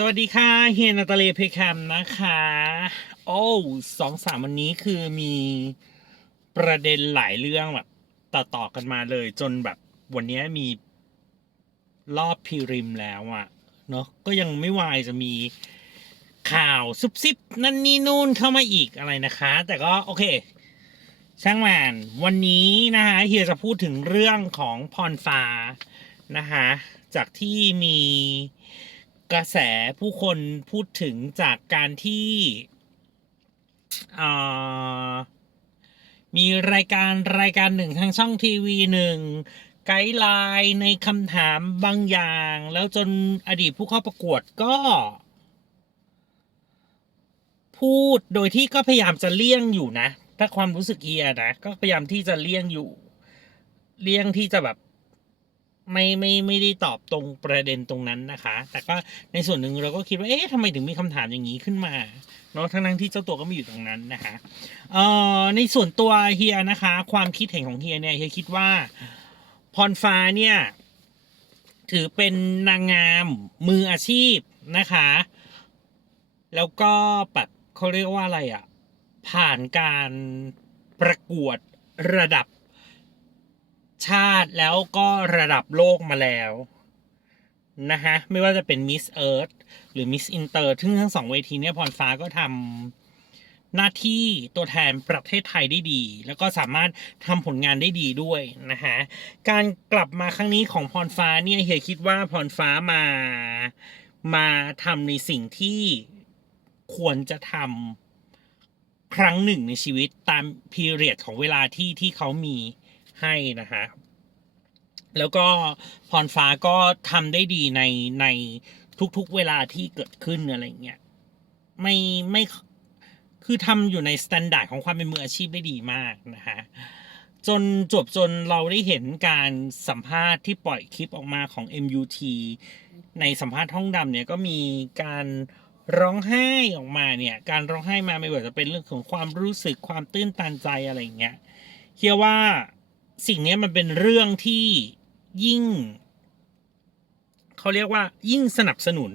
สวัสดีค่ะเฮียนาตาเลเพคมนะคะ โอ้สองสามวันนี้คือมีประเด็นหลายเรื่องแบบต่อต่อกันมาเลย จนแบบวันนี้มีรอบพรีริมแล้วอะเนาะก็ยังไม่วายจะมีข่าวซุบซิบนั่นนี่นู่นเข้ามาอีกอะไรนะคะ แต่ก็โอเค ช่างมันวันนี้นะคะเฮียจะพูดถึงเรื่องของพรฟ้านะคะจากที่มี กระแสผู้คนพูดถึงจากการที่มีรายการรายการหนึ่งทางช่องทีวีหนึ่งไกด์ไลน์ในคำถามบางอย่าง แล้วจนอดีตผู้เข้าประกวดก็ พูดโดยที่ก็พยายามจะเลี่ยงอยู่นะ ถ้าความรู้สึกเฮียนะ ก็พยายามที่จะเลี่ยงอยู่ เลี่ยงที่จะแบบ ไม่ไม่ไม่ได้ตอบตรงประเด็นตรงนั้นนะคะ แต่ก็ในส่วนหนึ่งเราก็คิดว่าเอ๊ะทำไมถึงมีคำถามอย่างนี้ขึ้นมาเนาะทั้งนั้นที่เจ้าตัวก็ไม่อยู่ตรงนั้นนะคะเอ่อในส่วนตัวเฮียนะคะ ความคิดเห็นของเฮียเนี่ยเฮียคิดว่าพรฟ้าเนี่ยถือเป็นนางงามมืออาชีพนะคะ แล้วก็แบบเขาเรียกว่าอะไรอะ่ะผ่านการประกวดระดับชา ติแล้วก็ระดับโลกมาแล้วนะฮะ ไม่ว่าจะเป็น Miss Earth หรือ Miss Inter ซึ่งทั้งสองเวทีเนี้ยพรฟ้าก็ทำหน้าที่ตัวแทนประเทศไทยได้ดี แล้วก็สามารถทำผลงานได้ดีด้วยนะฮะ การกลับมาครั้งนี้ของพรฟ้าเนี่ยเฮียคิดว่าพรฟ้ามามาทำในสิ่งที่ควรจะทำครั้งหนึ่งในชีวิตตามพีเรียดของเวลาที่ที่เขามีให้นะฮะ แล้วก็พรฟ้าก็ทำได้ดีในในทุกๆเวลาที่เกิดขึ้นอะไรเงี้ยไม่ไม่คือทำอยู่ในสแตนดาร์ดของความเป็นมืออาชีพได้ดีมากนะฮะจนจบจนเราได้เห็นการสัมภาษณ์ที่ปล่อยคลิปออกมาของ MUT ในสัมภาษณ์ห้องดำเนี่ยก็มีการร้องไห้ออกมาเนี่ย การร้องไห้มาไม่ว่าจะเป็นเรื่องของความรู้สึกความตื้นตันใจอะไรอย่างเงี้ยเฮียว่าสิ่งนี้มันเป็นเรื่องที่ ยิ่งเขาเรียกว่ายิ่งสนับสนุน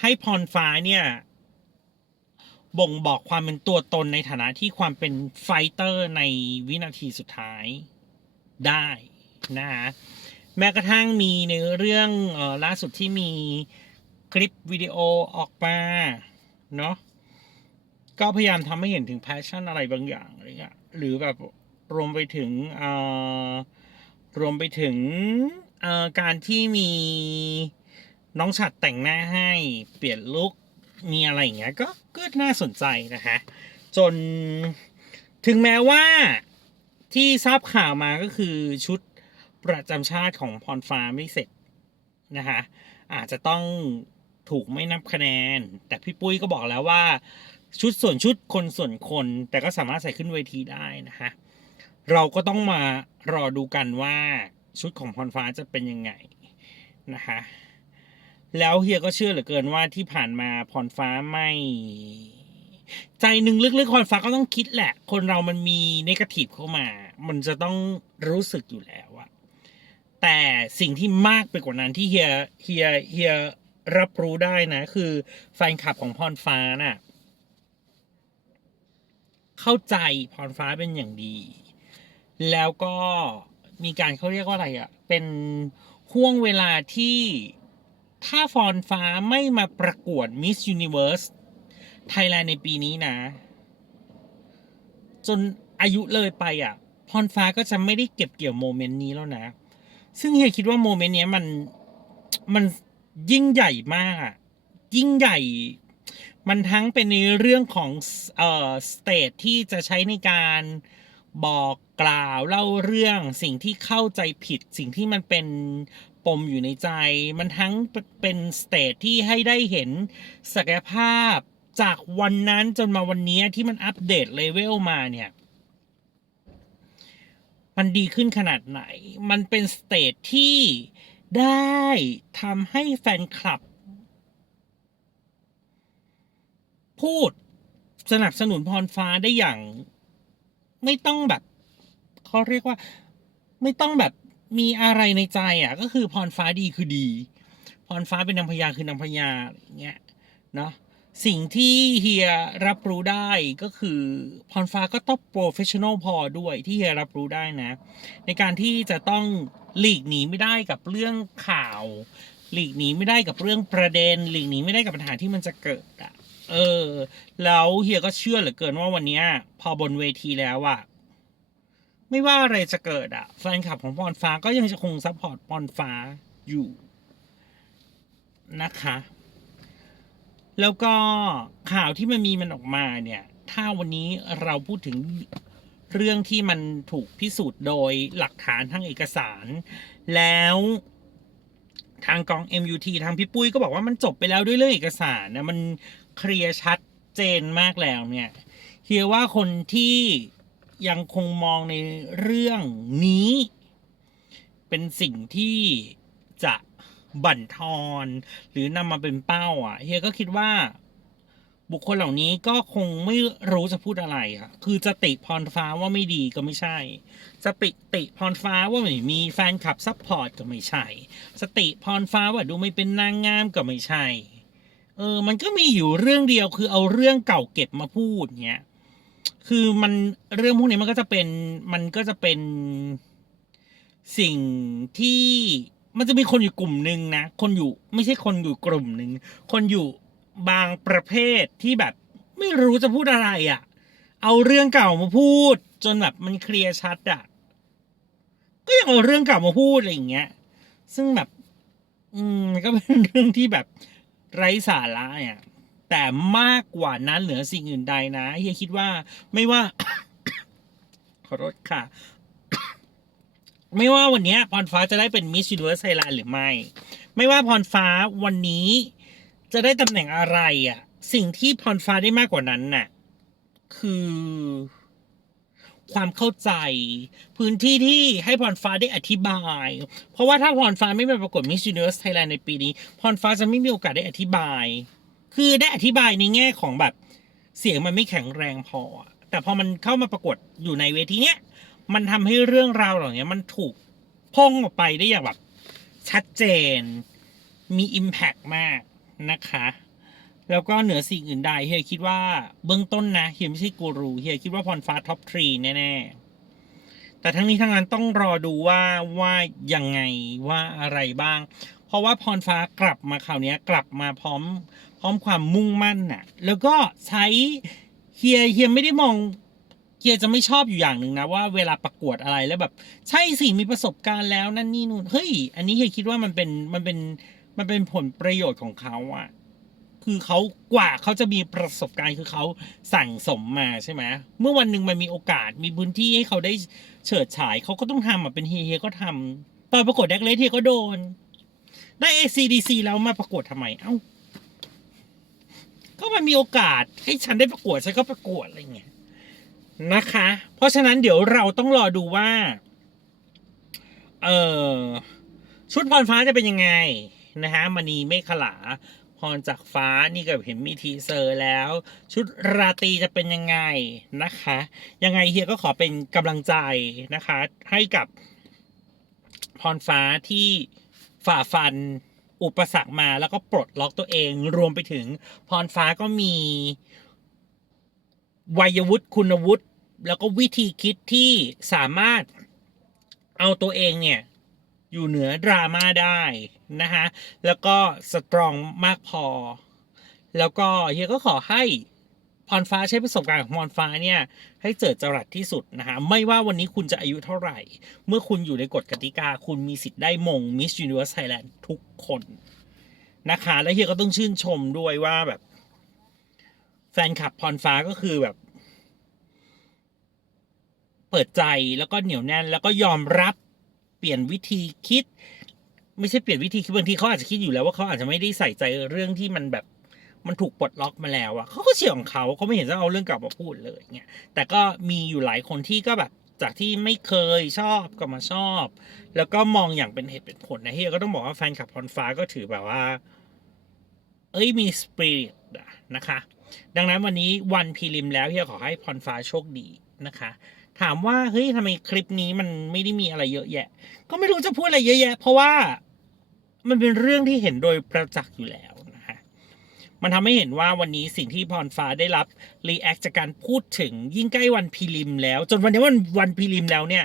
ให้พรฟ้าเนี่ย บ่งบอกความเป็นตัวตนในฐานะที่ความเป็นไฟเตอร์ในวินาทีสุดท้ายได้นะฮะแม้กระทั่งมีในเรื่องออล่าสุดที่มีคลิปวิดีโอออกมาเนาะก็พยายามทำให้เห็นถึงแพชชั่นอะไรบางอย่างอะไรเงี้ยหรือแบบรวมไปถึงอ รวมไปถึงการที่มีน้องฉัดแต่งหน้าให้เปลี่ยนลุคมีอะไรอย่างเงี้ยก็ก็น่าสนใจนะฮะจนถึงแม้ว่าที่ทราบข่าวมาก็คือชุดประจำชาติของพรฟ้าไม่เสร็จนะคะอาจจะต้องถูกไม่นับคะแนน แต่พี่ปุ้ยก็บอกแล้วว่า ชุดส่วนชุดคนส่วนคน แต่ก็สามารถใส่ขึ้นเวทีได้นะฮะเราก็ต้องมา รอดูกันว่าชุดของพรฟ้าจะเป็นยังไงนะคะแล้วเฮียก็เชื่อเหลือเกินว่าที่ผ่านมาพรฟ้าไม่ ใจหนึ่งลึกๆพรฟ้าก็ต้องคิดแหละ คนเรามันมีนกาทีฟเข้ามา มันจะต้องรู้สึกอยู่แล้วอะแต่สิ่งที่มากไปกว่านั้นที่เฮียเฮียเฮียรับรู้ได้นะ คือแฟนคลับของพรฟ้าน่ะ เข้าใจพรฟ้าเป็นอย่างดี แล้วก็มีการเขาเรียกว่าอะไรอะ่ะ เป็นห่วงเวลาที่ถ้าฟอนฟ้าไม่มาประกวด Miss Universe Thailand ในปีนี้นะ จนอายุเลยไปอะ พรฟ้าก็จะไม่ได้เก็บเกี่ยวโมเมนต์นี้แล้วนะ ซึ่งเฮียคิดว่าโมเมนต์นี้มันมันยิ่งใหญ่มากอะยิ่งใหญ่ มันทั้งเป็นในเรื่องของเอ่อสเตทที่จะใช้ในการ บอกกล่าวเล่าเรื่องสิ่งที่เข้าใจผิด สิ่งที่มันเป็นปมอยู่ในใจ มันทั้งเป็นสเตทที่ให้ได้เห็นศักยภาพจากวันนั้นจนมาวันนี้ที่มันอัปเดตเลเวลมาเนี่ย มันดีขึ้นขนาดไหน มันเป็นสเตจที่ได้ทำให้แฟนคลับ พูดสนับสนุนพรฟ้าได้อย่าง ไม่ต้องแบบเขาเรียกว่าไม่ต้องแบบมีอะไรในใจอะ ก็คือพรฟ้าดีคือดี พรฟ้าเป็นนางพญาคือนางพญาอย่างเงี้ยเนาะสิ่งที่เฮียรับรู้ได้ก็คือพรฟ้าก็ต้องโปรเฟชชั่นอลพอด้วยที่เฮียรับรู้ได้นะ ในการที่จะต้องหลีกหนีไม่ได้กับเรื่องข่าว หลีกหนีไม่ได้กับเรื่องประเด็น หลีกหนีไม่ได้กับปัญหาที่มันจะเกิดอะ เออ แล้วเฮียก็เชื่อเหลือเกินว่าวันนี้พอบนเวทีแล้วอะไม่ว่าอะไรจะเกิดอะแฟนคลับของพรฟ้าก็ยังจะคงซัพพอร์ตพรฟ้าอยู่ นะคะ แล้วก็ข่าวที่มันมีมันออกมาเนี่ย ถ้าวันนี้เราพูดถึงเรื่องที่มันถูกพิสูจน์โดยหลักฐานทางเอกสาร แล้วทางกอง MUT ทางพี่ปุ้ยก็บอกว่ามันจบไปแล้วด้วยเรื่องเอกสารนะมัน เคลียร์ชัดเจนมากแล้วเนี่ยเฮียว่าคนที่ยังคงมองในเรื่องนี้ เป็นสิ่งที่จะบั่นทอน หรือนำมาเป็นเป้าอะเฮียก็คิดว่าบุคคลเหล่านี้ก็คงไม่รู้จะพูดอะไรค่ะคือจะติพรฟ้าว่าไม่ดีก็ไม่ใช่ จะปิติพรฟ้าว่าไม่มีแฟนคลับซัพพอร์ตก็ไม่ใช่ สติพรฟ้าว่าดูไม่เป็นนางงามก็ไม่ใช่ เออ มันก็มีอยู่เรื่องเดียวคือเอาเรื่องเก่าเก็บมาพูดเนี้ย คือมันเรื่องพวกนี้มันก็จะเป็น มันก็จะเป็นสิ่งที่มันจะมีคนอยู่กลุ่มหนึ่งนะ คนอยู่ไม่ใช่คนอยู่กลุ่มหนึ่ง คนอยู่บางประเภทที่แบบ ไม่รู้จะพูดอะไรอะ่ะ เอาเรื่องเก่ามาพูด จนแบบมันเคลียร์ชัดอะ่ะ ก็ยังเอาเรื่องเก่ามาพูดอะไรอย่างเงี้ย ซึ่งแบบ อืมก็เป็นเรื่องที่แบบ ไร้สาระเนี่ยแต่มากกว่านั้นเหนือสิ่งอื่นใดนะเฮียคิดว่าไม่ว่า ขอโทษค่ะ ไม่ว่าวันนี้พรฟ้าจะได้เป็นมิส s u น i เว r ร์ไทยแลนด์หรือไม่ ไม่ว่าพรฟ้าวันนี้จะได้ตำแหน่งอะไรอะ่ะ สิ่งที่พรฟ้าได้มากกว่านั้นน่ะ คือ ความเข้าใจ พื้นที่ที่ให้พรฟ้าได้อธิบาย เพราะว่าถ้าพรฟ้าไม่มาประกวดมิส s u น i เว r ร์สไทยแลนด์ในปีนี้ พรฟ้าจะไม่มีโอกาสได้อธิบาย คือได้อธิบายในแง่ของแบบเสียงมันไม่แข็งแรงพอ แต่พอมันเข้ามาประกวดอยู่ในเวทีเนี้ยมันทำให้เรื่องราวเหล่านี้มันถูกพ่งออกไปได้อย่างแบบชัดเจนมี Impact มากนะคะ แล้วก็เหนือสิ่งอื่นใดเฮียคิดว่าเบื้องต้นนะเฮียไม่ใช่กูรูเฮียคิดว่าพรฟ้าท็อปทรีแน่ๆ แต่ทั้งนี้ทั้งนั้นต้องรอดูว่าว่ายังไงว่าอะไรบ้าง เพราะว่าพรฟ้ากลับมาคราวนี้กลับมาพร้อม พร้อมความมุ่งมั่นน่ะ แล้วก็ใช้เฮียเฮียไม่ได้มองเฮียจะไม่ชอบอยู่อย่างหนึ่งนะว่าเวลาประกวดอะไรแล้วแบบ ใช่สิมีประสบการณ์แล้วนั่นนี่นู่นเฮ้ย อันนี้เฮียคิดว่ามันเป็นมันเป็นมันเป็นผลประโยชน์ของเขาอะ คือเขากว่าเขาจะมีประสบการณ์คือเขาสั่งสมมาใช่ไหมเมื่อวันหนึ่งมันมีโอกาสมีพื้นที่ให้เขาได้เฉิดฉายเขาก็ต้องทำอะเป็นเฮียเฮียก็ทำตอนประกวดแดกเลสเฮียก็โดน ได้ ACDC แล้วมาประกวดทำไมเอ้าก็มันมีโอกาสให้ฉันได้ประกวดฉันก็ประกวดอะไรเงี้ยนะคะ เพราะฉะนั้นเดี๋ยวเราต้องรอดูว่า เออชุดพรฟ้าจะเป็นยังไงนะฮะมณีเมฆขลา พรจากฟ้านี่ก็เห็นมีทีเซอร์แล้ว ชุดราตรีจะเป็นยังไงนะคะ ยังไงเฮียก็ขอเป็นกำลังใจนะคะ ให้กับพรฟ้าที่ฝ่าฟันอุปสรรคมาแล้วก็ปลดล็อกตัวเองรวมไปถึงพรฟ้าก็มี วัยวุฒิคุณวุฒิแล้วก็วิธีคิดที่สามารถเอาตัวเองเนี่ย อยู่เหนือดราม่าได้ นะฮะแล้วก็สตรองมากพอ แล้วก็เฮียก็ขอให้พรฟ้าใช้ประสบการณ์ของพรฟ้าเนี่ยให้เจิดจรัสที่สุดนะฮะไม่ว่าวันนี้คุณจะอายุเท่าไหร่ เมื่อคุณอยู่ในกฎกติกา คุณมีสิทธิ์ได้มง Miss Universe Thailand ทุกคนนะคะ และเฮียก็ต้องชื่นชมด้วยว่าแบบ แฟนคลับพรฟ้าก็คือแบบ เปิดใจแล้วก็เหนียวแน่น แล้วก็ยอมรับเปลี่ยนวิธีคิด ไม่ใช่เปลี่ยนวิธีคิดบางทีเขาอาจจะคิดอยู่แล้วว่าเขาอาจจะไม่ได้ใส่ใจเรื่องที่มันแบบมันถูกปลดล็อกมาแล้วอะเขาก็เชี่ยของเขาเขาไม่เห็นจะเอาเรื่องเก่ามาพูดเลยเงี้ยแต่ก็มีอยู่หลายคนที่ก็แบบจากที่ไม่เคยชอบก็มาชอบ แล้วก็มองอย่างเป็นเหตุเป็นผลนะเฮียก็ต้องบอกว่าแฟนคลับพรฟ้าก็ถือแบบว่า เอ้ยมีสปิริตนะคะ ดังนั้นวันนี้วันพีริมแล้วเฮียขอให้พรฟ้าโชคดีนะคะ ถามว่าเฮ้ยทำไมคลิปนี้มันไม่ได้มีอะไรเยอะแยะ ก็ไม่รู้จะพูดอะไรเยอะแยะ เพราะว่า มันเป็นเรื่องที่เห็นโดยประจักษ์อยู่แล้วนะฮะมันทำให้เห็นว่าวันนี้สิ่งที่พรฟ้าได้รับรีแอคจากการพูดถึงยิ่งใกล้วันพรีลิมแล้ว จนวันนี้วันวันพรีลิมแล้วเนี่ย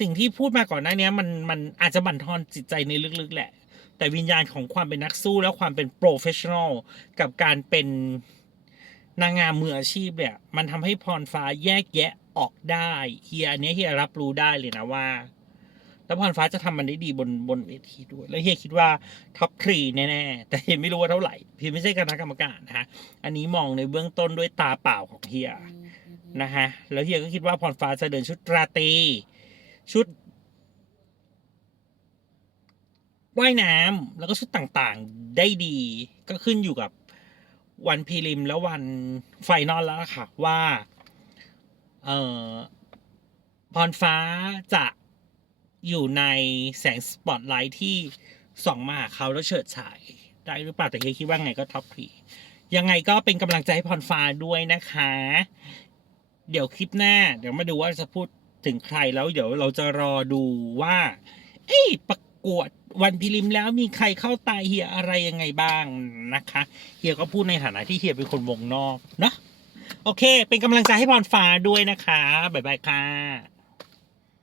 สิ่งที่พูดมาก่อนหน้านี้มันมันอาจจะบั่นทอนจิตใจในลึกๆแหละ แต่วิญญาณของความเป็นนักสู้และความเป็นโปรเฟชชั่นอลกับการเป็นนางงามมืออาชีพเนี่ย มันทำให้พรฟ้าแยกแยะออกได้เฮียอันนี้เฮียรับรู้ได้เลยนะว่า แล้วพรฟ้าจะทำมันได้ดีบนบนเวทีด้วย แล้วเฮียคิดว่าท็อปทรีแน่ๆ แต่เฮียไม่รู้ว่าเท่าไหร่เฮียไม่ใช่คณะกรรมการนะฮะ อันนี้มองในเบื้องต้นด้วยตาเปล่าของเฮียนะฮะ แล้วเฮียก็คิดว่าพรฟ้าจะเดินชุดราตรีชุดว่ายน้ำแล้วก็ชุดต่างๆได้ดี ก็ขึ้นอยู่กับวันพรีลิมแล้ววันไฟนอลแล้วล่ะค่ะว่า เอ่อพรฟ้าจะ อยู่ในแสงสปอตไลท์ที่ส่องมาหาเขาแล้วเฉิดฉายได้หรือเปล่าแต่เฮียคิดว่าไงก็ท็อปพรียังไงก็เป็นกำลังใจให้พรฟ้าด้วยนะคะ เดี๋ยวคลิปหน้า เดี๋ยวมาดูว่าจะพูดถึงใครแล้วเดี๋ยวเราจะรอดูว่า เอ้ยประกวดวันพิลิมแล้วมีใครเข้าตายเฮียอะไรยังไงบ้างนะคะเฮียก็พูดในฐานะที่เฮียเป็นคนวงนอกเนาะโอเค เป็นกำลังใจให้พรฟ้าด้วยนะคะบ๊ายบายค่ะ